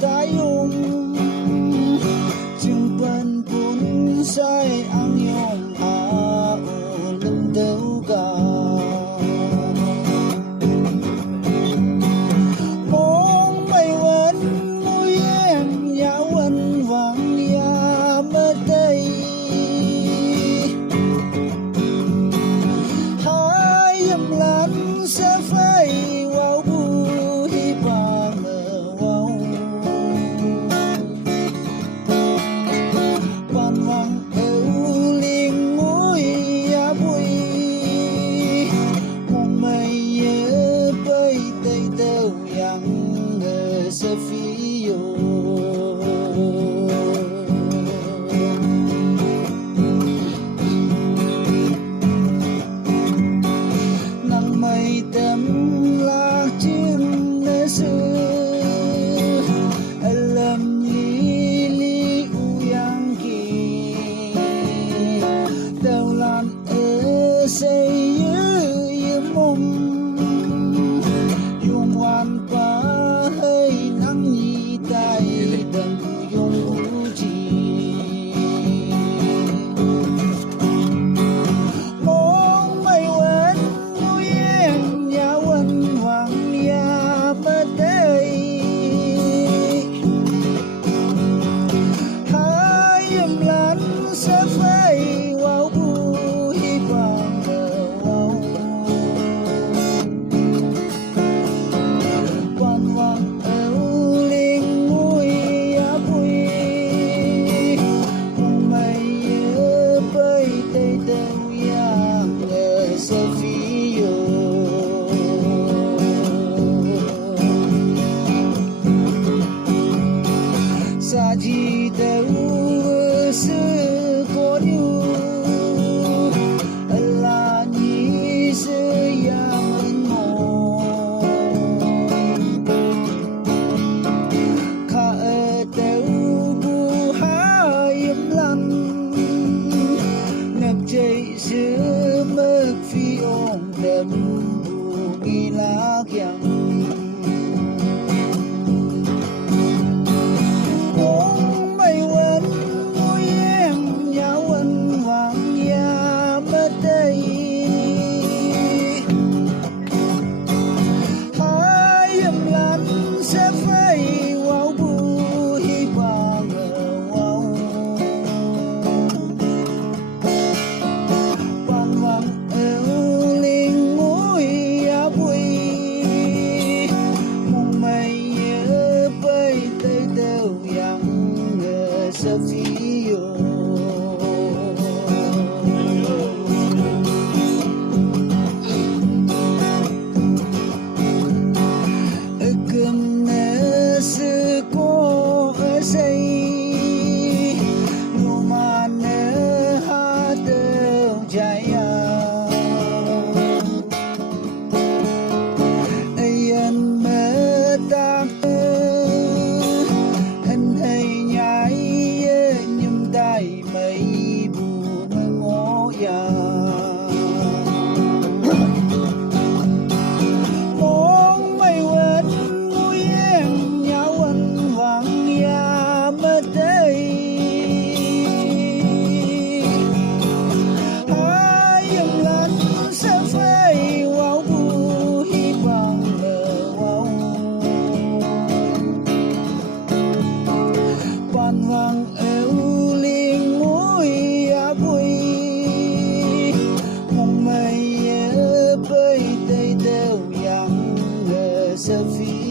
tay dùng chừng bần bún say ăn yong ô lâm đâu cả mong mây vẫn mùi em nhà vẫn vàng nhà mơ đây hai em lăn sẽ phải vào bụi và mơ vào ban vàng ưu liên mũi ya bụi mong mây nhớ bay tay đâu yang ngờ sẽ phi nắng mây tấm lạc trên nề xưa alam lili uyang ki đâu lan ở say như mong yung hoàn pa hơi nắng nhị tay đừng yung chi mong mây vẫn nuôi em nhà vẫn vàng nhà mơ đây hai em lăn sẽ phải vào bụi và mơ vào quan vàng ưu liên mũi ya bụi mong mây nhớ bay tay đâu yang ngờ sẽ phi sa ji đâu sự có điều là nhị sự ya mân mồ khá ở đâu bu hai em lăn nấp chạy giữa mực phi ôm đầm bu nghi lá kiang mong mây vẫn nuôi em nhà vẫn vàng nhà mơ đây hai em lăn sẽ phải vào bụi và ngờ vào ban vàng ưu liên mũi ya bụi mong mây nhớ bay tay đâu yang ngờ sẽ phi cơn nỡ sự cố ở đây nụ mà nỡ hát đâu chạy ai anh mơ ta anh hay nhảy nhầm tay mây bù mơ ngó ya mong mây vẫn nuôi em nhà vẫn vàng nhà mơ đây hai em lăn sẽ phải vào bụi vàng mơ vào ban vàng ưu liên mũi ya bụi mong mây nhớ bay tay đâu yang ngờ sẽ phi